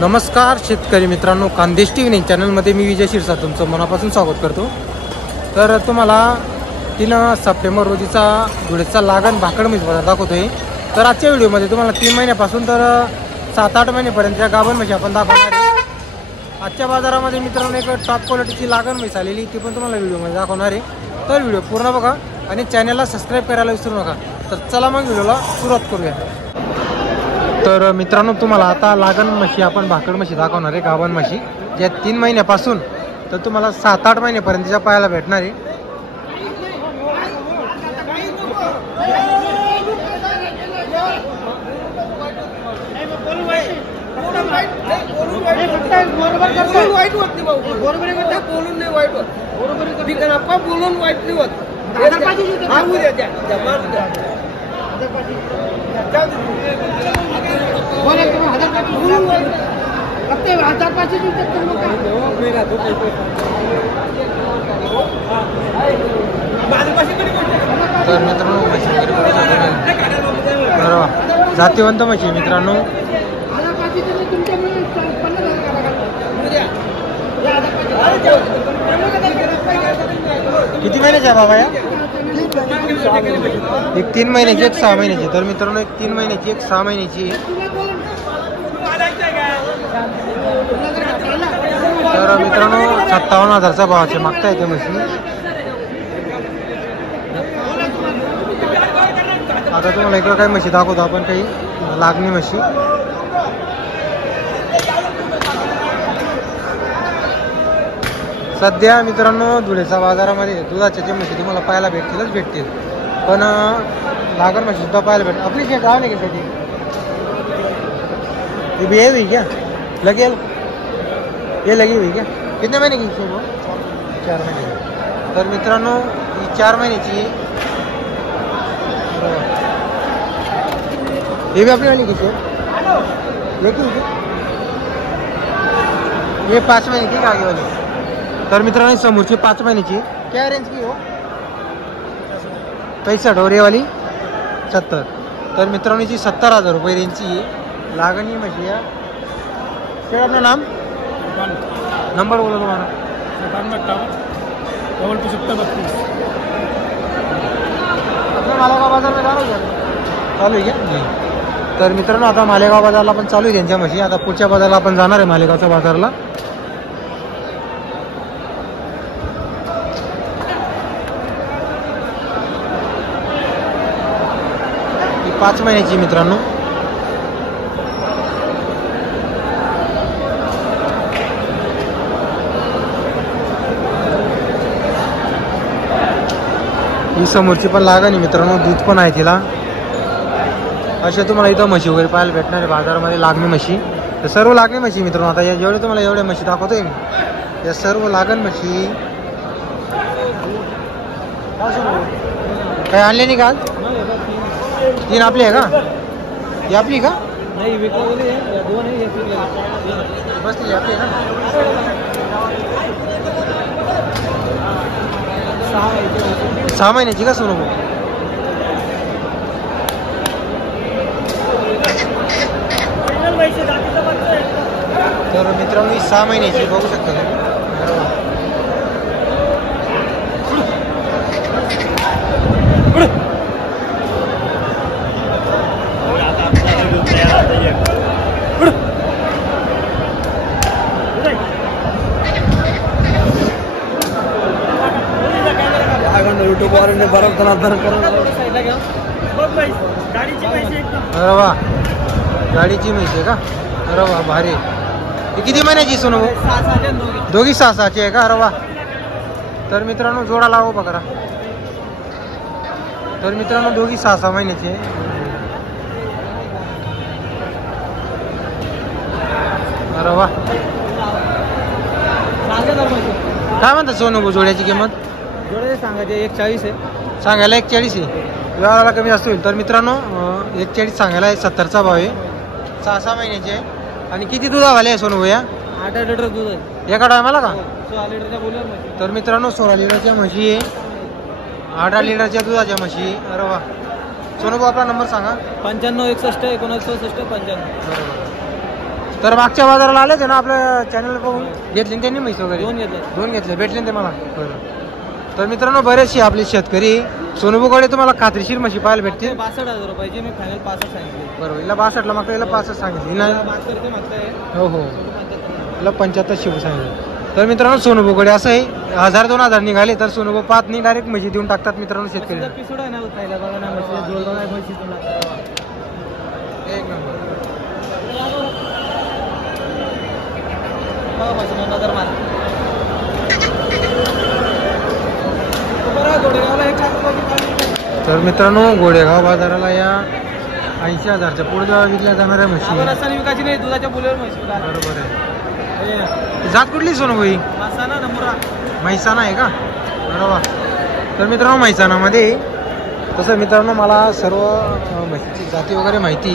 नमस्कार शेतकरी मित्रांनो, खानदेश टीव्ही चॅनलमध्ये मी विजय शिरसाट तुमचं मनापासून स्वागत करतो। तर तुम्हाला 3 सप्टेंबर रोजीचा धुळेचा लागण भाकड म्हैस बाजार दाखवतोय। तर आजच्या व्हिडिओमध्ये तुम्हाला 3 महिन्यापासून तर 7-8 महिन्यापर्यंतच्या गाभण म्हशी आपण दाखवणार आहे। आजच्या बाजारामध्ये मित्रांनो एक टॉप क्वालिटीची लागण म्हैस आलेली, ती पण तुम्हाला व्हिडिओमध्ये दाखवणार आहे। तर व्हिडिओ पूर्ण बघा आणि चॅनलला सबस्क्राईब करायला विसरू नका। तर चला मग व्हिडिओला सुरुवात करूया। तर मित्रांनो, तुम्हाला आता लागण म्हशी आपण भाकड म्हशी दाखवणार आहे, गाभण म्हशी ज्या 3 महिन्यापासून तर तुम्हाला 7-8 महिन्यापर्यंतच्या पाहायला भेटणार आहे। तर मित्रांनो, जातीवंत म्हशी मित्रांनो, किती महिन्याच्या बाबा या? एक 3 महिन्याची, एक 6 महिन्याची। तर मित्रांनो, एक 3 महिन्याची, एक 6 महिन्याची। तर मित्रांनो 57,000चा भावाचे मागताय ते म्हशी। आता तुम्हाला इकडं काही म्हशी दाखवतो आपण, काही लागणी म्हशी। सध्या मित्रांनो धुळेच्या बाजारामध्ये दुधाच्या जे म्हशी तुम्हाला पाहायला भेटतील, पण लागण म्हशी सुद्धा पाहायला भेटतील। आपली जे गाव नाही का ती भी हुई क्या लगेल, ये लगी हुई क्या? कितने महीने की? 4 महीने। तर मित्रांनो ही 4 महिन्याची, ये भी अपनी वाली की है, ये 5 महीने की आगे वाली। तर मित्रांनो समोरची 5 महिन्याची। क्या रेंज की हो? 65 और ये वाली 70। तर मित्रांनो जी 70,000 रुपये रेंजची लागणी म्हशी आहे। क्या अपना नाम, नंबर बोलो तुम्हारा? 9758 अपना मालेगाव बाजार में चालू आहे क्या? तर मित्रांनो आता मालेगाव बाजारला पण चालू आहे त्यांच्या म्हशी। आता पुढच्या बाजारला आपण जाणार आहे, मालेगावच्या बाजारला। 5 महिन्याची मित्रांनो। ही समोरची पण लागण आहे मित्रांनो, दूध पण आहे तिला। अशा तुम्हाला इथं म्हशी वगैरे पाहायला भेटणार आहे बाजारामध्ये, लागणी म्हशी। तर सर्व लागणी म्हशी मित्रांनो, आता या जेवढे तुम्हाला एवढ्या म्हशी दाखवतोय मी, या सर्व लागण म्हशी। काय आणले नाही का? 3 आपली आहे का? ही आपली का? नाही, विकलेली आहे, 2 आहे, एक विकलेली बसली आपली ना। 6 महिन्याची का सोनू? तर मित्रांनो 6 महिन्याची बघू शकता तुम्ही। यूट्यूब वाले बरफ धनाधन अरे वा, गाडीची म्हैस आहे का? अरे वा, भारी। ही किती महिन्याची सोनू? दोघी 6-6ची आहे का? अरे वा। तर मित्रांनो जोडा लावू बघा। तर मित्रांनो दोघी 6-6 महिन्याची आहे। अरे वा, काय म्हणतात सोनू जोड्याची किंमत? जोड्याची सांगायची 140 आहे, सांगायला 140 आहे, व्यवहाराला कमी जास्त होईल। तर मित्रांनो 140 सांगायला आहे, 70चा भाव आहे, 6-6 महिन्याचे आहे। आणि किती दुधावाले आहे सोनू भैया? 8 लिटर दूध आहे एका टायमाला का? 16 लिटरच्या बोलर। तर मित्रांनो 16 लिटरच्या म्हशी आहे, 8 लिटरच्या दुधाच्या म्हशी। अरे वा। सोनू भाऊ आपला नंबर सांगा। 95 61 59 65 95। तर मागच्या बाजाराला आले होते ना आपल्या चॅनल बघून घेतले त्यांनी म्हैस वगैरे दोन घेतले भेटले ते मला बरं. तर मित्रांनो बरेचसे आपले शेतकरी सोनूबुकडे तुम्हाला खात्रीशीर म्हशी पाहायला भेटते. 62,000 रुपयाची मी फायनल 65 सांगितले. बरोबर हिला 62ला मागता हिला 65 सांगितली ना. हो हो हिला 75 शिव सांगितलं. तर मित्रांनो सोनूबुकडे असं आहे 1000-2000 निघाले तर सोनूबू 5 नाही डायरेक्ट म्हशी देऊन टाकतात मित्रांनो शेतकरी. एक नंबर. तर मित्रांनो गोडेगाव बाजाराला या 80,000च्या पुढे विकल्या जाणाऱ्या म्हशी विकायची नाही दुधाच्या बुलेवर म्हशी. बरोबर आहे. जात कुठली सोनूबाई? म्हैसाणा आहे का? बरोबर. तर मित्रांनो म्हैसाणामध्ये तसं मित्रांनो मला सर्व म्हशीची जाती वगैरे माहिती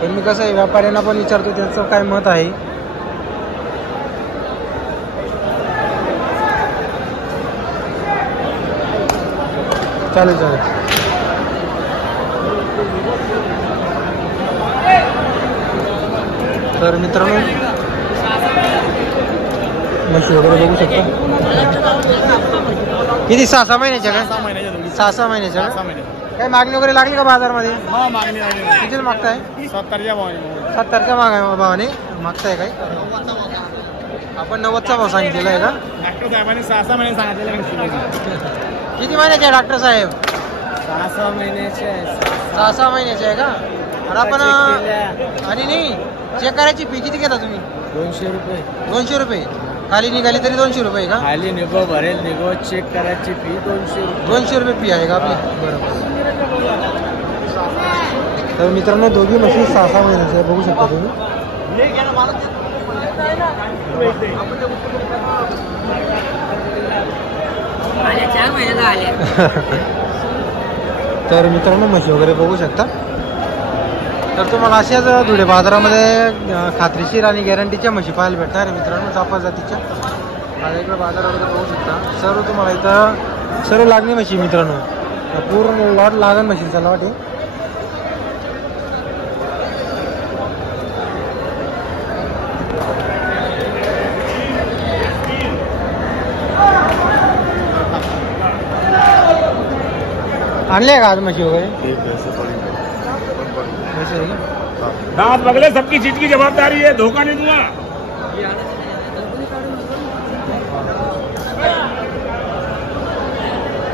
पण मी कसं आहे व्यापाऱ्यांना पण विचारतो त्यांचं काय मत आहे. चालेल चालेल. तर मित्रांनो म्हशी वगैरे बघू शकता. किती 6-6 महिन्याच्या का? 6-6 महिन्याच्या का? काही मागणी वगैरे लागली का बाजारमध्ये? किती मागताय? 70च्या भावाने मागताय काय? आपण 90चा भाव सांगितलेला आहे का? डॉक्टर साहेबांनी 6-6 महिने सांगितलेलं. किती महिन्याचे आहे डॉक्टर साहेब? 6-6 महिन्याचे आहे. 6-6 महिन्याचे आहे का? आणि आपण आणि नाही चेक करायची फी किती घेता तुम्ही? 200 रुपये. 200 रुपये खाली निघाली तरी 200 रुपये का? खाली निघो भरेल निघो चेक करायची फी 200 रुपये. 200 रुपये फी आहे का आपली? बरोबर. तर मित्रांनो दोघी म्हशी 6-6 महिन्याचे बघू शकता तुम्ही. तर मित्रांनो म्हशी वगैरे बघू शकता. तर तुम्हाला अशाच धुळे बाजारामध्ये खात्रीशीर आणि गॅरंटीच्या म्हशी पाहायला भेटणार आहे मित्रांनो. चाफा जातीच्या इकडे बाजार वगैरे बघू शकता. सर्व तुम्हाला इथं सर्व लागणी म्हशी मित्रांनो. पूर्ण लॉट लागण म्हशीचा लॉट आहे. आणले का आज म्हशी वगैरे? दांत बगले सबकी चीज की जवाबदारी है धोखा नहीं दूंगा.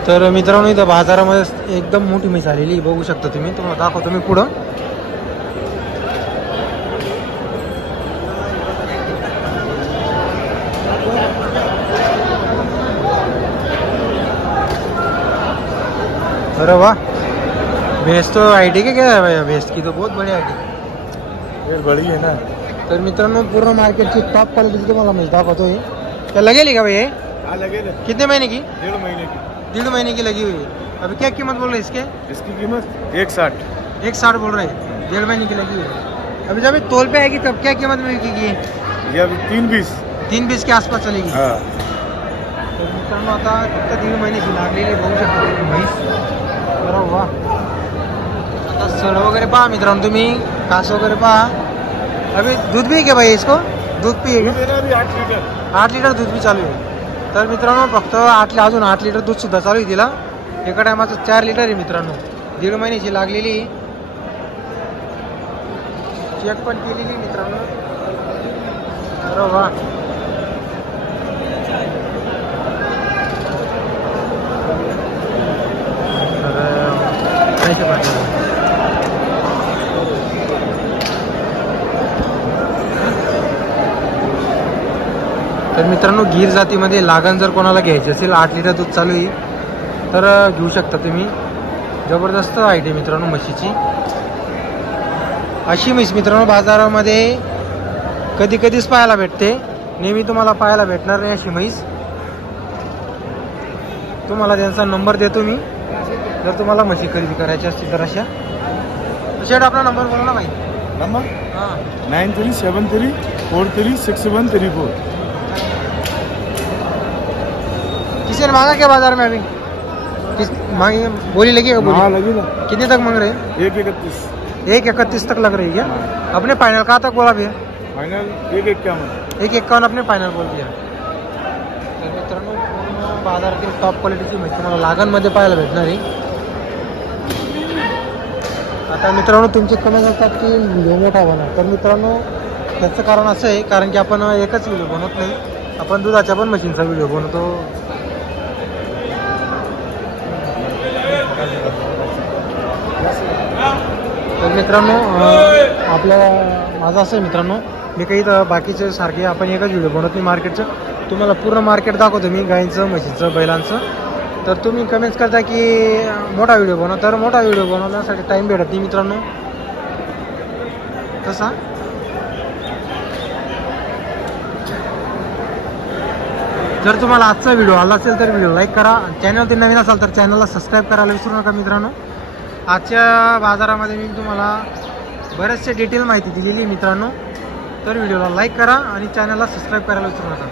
तर मित्रांनो इथं बाजारामध्ये एकदम मोठी म्हैस आलेली बघू शकता तुम्ही. तुम्हाला दाखवतो मी पुढं. अरे वाह भैंस तो आईडी के क्या है भैया? भैंस की तो बहुत बढ़िया आईडी बड़ी है ना. तर मित्रांनो पूर्ण मार्केटची टॉप क्वालिटीची तुम्हाला म्हैस दाखवतोय. क्या लगेली का भैया? हाँ लगेगा. कितने महीने की? 1.5 महीने की. 1.5 महीने की लगी हुई है. अभी क्या कीमत बोल रहे हैं इसके? इसकी कीमत 160. 160 बोल रहे हैं. 1.5 महीने की लगी हुई है. अभी जब तोल पे आएगी तब क्या कीमत में बिकेगी? ये अभी 320. 320 के आसपास चलेगी. हाँ. तर मित्रांनो आता फक्त 1.5 महिन्याची लागलेली बघू शकता म्हैस. बरोबर वाह. आता सड वगैरे पहा मित्रांनो तुम्ही. कास वगैरे पहा. अभी दूध भी क्या भाई इसको? दूध पिएगा 8 लिटर दूध भी चालू आहे. तर मित्रांनो फक्त अजून 8 लिटर दूध सुद्धा चालू आहे तिला. एका टायमाचं 4 लिटर आहे मित्रांनो. 1.5 महिन्याची लागलेली. चेक पण केलेली मित्रांनो. अरे वा. तर मित्रांनो गीर जातीमध्ये लागण जर कोणाला घ्यायची असेल 8 लिटर दूध चालू आहे तर घेऊ शकता तुम्ही. जबरदस्त आयडी मित्रांनो म्हशीची. अशी म्हैस मित्रांनो बाजारामध्ये कधी कधीच पाहायला भेटते. नेहमी तुम्हाला पाहायला भेटणार नाही अशी म्हैस. तुम्हाला त्यांचा नंबर देतो मी जर तुम्हाला म्हशी खरेदी करायची असतील तर. अशा शेड आपला नंबर बोला ना भाई. नंबर हां 9373436134. किसी ने मांगा क्या बाजार में अभी? किस मांगी बोली लगी है? हाँ लगी ना. कितने तक मांग रहे हैं? 131. 131 तक लग रही है क्या? अपने फाइनल कहाँ तक बोला भैया? फाइनल 151. 151 आपने फायनल बोल दिया. तर मित्रांनो पूर्ण बाजारातील टॉप क्वालिटीची म्हैस तुम्हाला लागणमध्ये पाहायला भेटणार आहे. आता मित्रांनो तुमचे कमेंट असतात की व्हिडिओ मोठा बना. तर मित्रांनो त्याचं कारण असं आहे कारण की आपण एकच व्हिडिओ बनवत नाही, आपण दुधाच्या पण मशीनचा व्हिडिओ बनवतो. तर मित्रांनो आपल्याला माझं असं आहे मित्रांनो, मी काही तर बाकीचे सारखे आपण एकच व्हिडिओ बनवत नाही मार्केटचं. तुम्हाला पूर्ण मार्केट दाखवतो मी गाईंचं, म्हशीचं, बैलांचं. तर तुम्ही कमेंट्स करता की मोठा व्हिडिओ बनव, तर मोठा व्हिडिओ बनवण्यासाठी टाईम भेटत नाही मित्रांनो तसा. जर तुम्हाला आजचा व्हिडिओ आला असेल तर व्हिडिओ लाईक करा. चॅनलवरती नवीन असाल तर चॅनलला सबस्क्राईब करायला विसरू नका मित्रांनो. आजच्या बाजारामध्ये मी तुम्हाला बरेचसे डिटेल माहिती दिलेली आहे मित्रांनो. तर व्हिडिओला लाईक करा आणि चॅनलला सबस्क्राईब करायला विसरू नका.